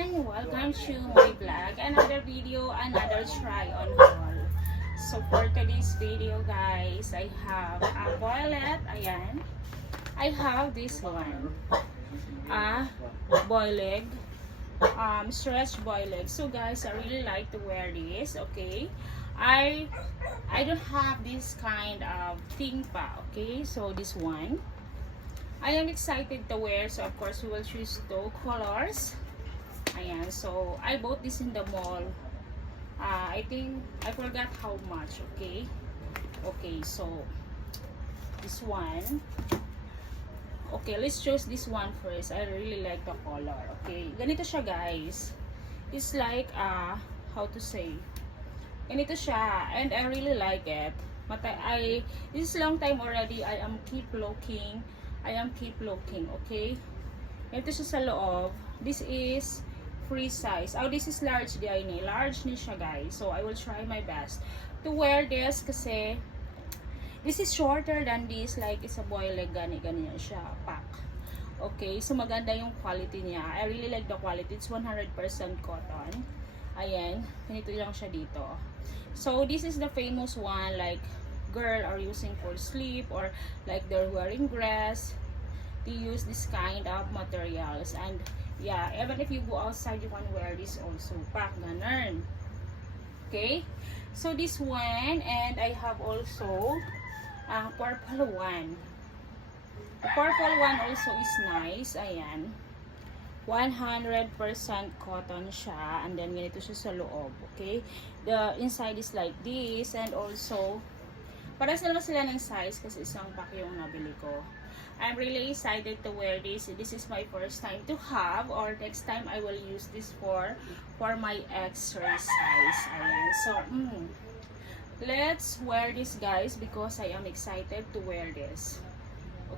everyone! Welcome to my vlog. Another video, another try on haul. So for today's video guys, I have a boylet. Ayan. I have this one. A boy leg. Stretch boy leg. So guys, I really like to wear this. Okay. I don't have this kind of thing pa. Okay. So this one. I am excited to wear, so of course we will choose two colors. Ayan, so I bought this in the mall. I think I forgot how much. Okay, so this one. Okay, let's choose this one first. I really like the color. Okay, ganito siya guys. It's like how to say? Ganito siya, and I really like it. But this is long time already. I am keep looking, okay? Ito siya sa loob. This is free size. Oh, this is large din. Large ni siya, guys. So, I will try my best to wear this kasi this is shorter than this. Like, it's a boy leg. Ganyan siya. Pack. Okay? So, maganda yung quality niya. I really like the quality. It's 100% cotton. Ayan. Ganito lang siya dito. So, this is the famous one. Like, girl are using for sleep or like they're wearing dress, they use this kind of materials. And yeah, even if you go outside you can wear this also, pack ganun. Okay, so this one, and I have also ang purple one. The purple one also is nice. Ayan, 100% cotton siya, and then ganito siya sa loob. Okay, the inside is like this, and also pares naman sila ng size kasi isang pack yung nabili ko. I'm really excited to wear this. This is my first time to have, or next time I will use this for my exercise. Ayan. So, let's wear this guys because I am excited to wear this.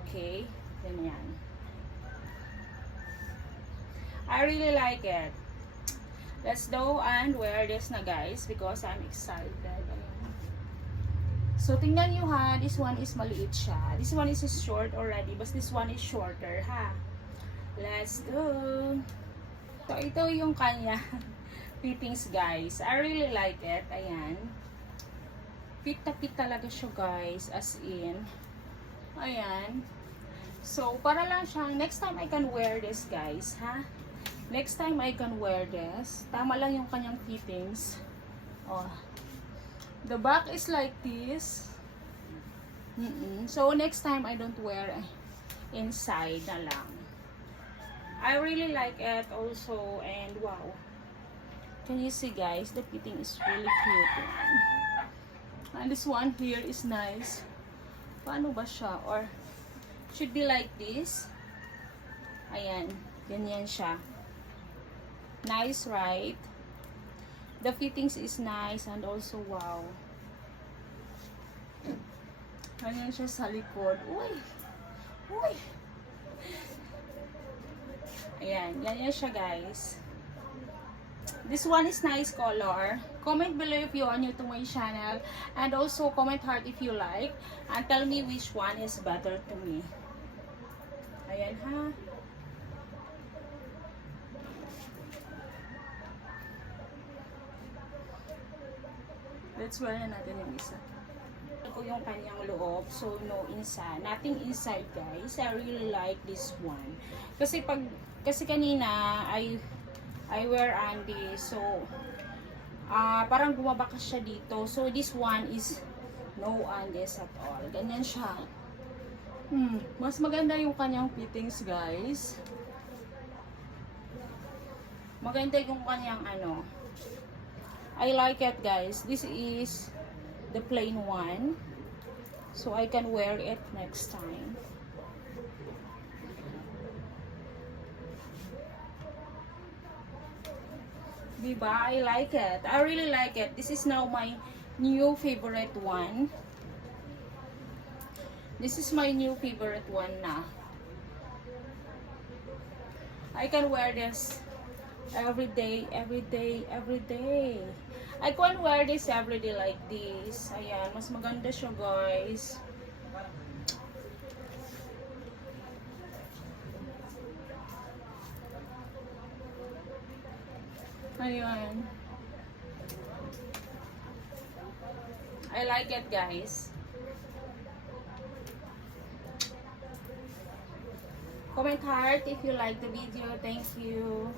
Okay? Ganyan. I really like it. Let's go and wear this na guys because I'm excited. Ayan. So, tingnan nyo ha, this one is maliit siya. This one is short already, but this one is shorter ha. Let's go! So, ito yung kanya fittings guys. I really like it. Ayan. Fit na fit talaga siya guys, as in. Ayan. So, para lang siyang, next time I can wear this guys ha. Next time I can wear this. Tama lang yung kanyang fittings. Oh. The back is like this. So next time I don't wear inside na lang. I really like it also, and wow. Can you see guys? The fitting is really cute. And this one here is nice. Paano ba siya? Or should be like this. Ayan. Ganyan siya. Nice, right? The fittings is nice, and also wow. Ganyan siya sa likod. Uy! Uy! Ayan. Ganyan siya guys. This one is nice color. Comment below if you are new to my channel. And also comment heart if you like. And tell me which one is better to me. Ayan ha. Let's wear na natin yung isa. Ito ko yung kanyang loob. So, no inside. Nothing inside, guys. I really like this one. Kasi kanina, I wear Andy. So, parang bumabakas siya dito. So, this one is no Andes at all. Ganyan siya. Mas maganda yung kanyang fittings, guys. Maganda yung kanyang ano. I like it guys. This is the plain one. So I can wear it next time. Diba? I like it. I really like it. This is now my new favorite one. This is my new favorite one na. I can wear this every day. I can wear this every day like this. Ayan, mas maganda siya guys. Ayun. I like it, guys. Comment heart if you like the video. Thank you.